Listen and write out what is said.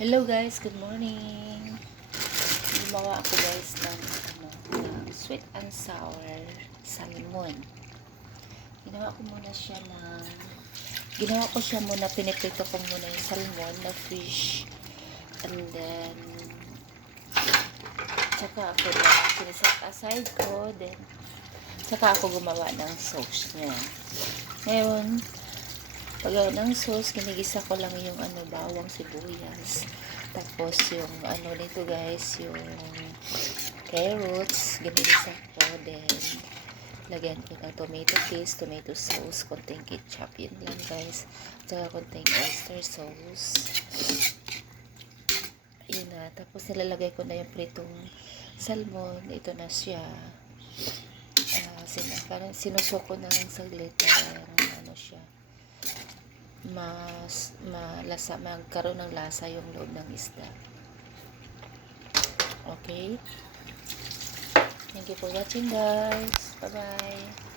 Hello guys, good morning. Gumawa ako guys ng sweet and sour salmon. Ginawa ko siya muna, piniprito ko muna yung salmon na fish. And then saka ako na siniset aside ko, then saka ako gumawa ng sauce niya. Ngayon, paggawa ng sauce, ginigisa ko lang yung bawang, sibuyas. Tapos yung nito guys, yung carrots, ginigisa ko. Then, lagyan ko ng tomato paste, tomato sauce, konting ketchup. Yun lang guys. Tsaka konting oyster sauce. Yun na. Tapos nilalagay ko na yung pritong salmon. Ito na siya. Parang sinusuko na lang saglit. Parang siya. Magkaroon ng lasa yung loob ng isda. Okay? Thank you for watching guys. Bye bye.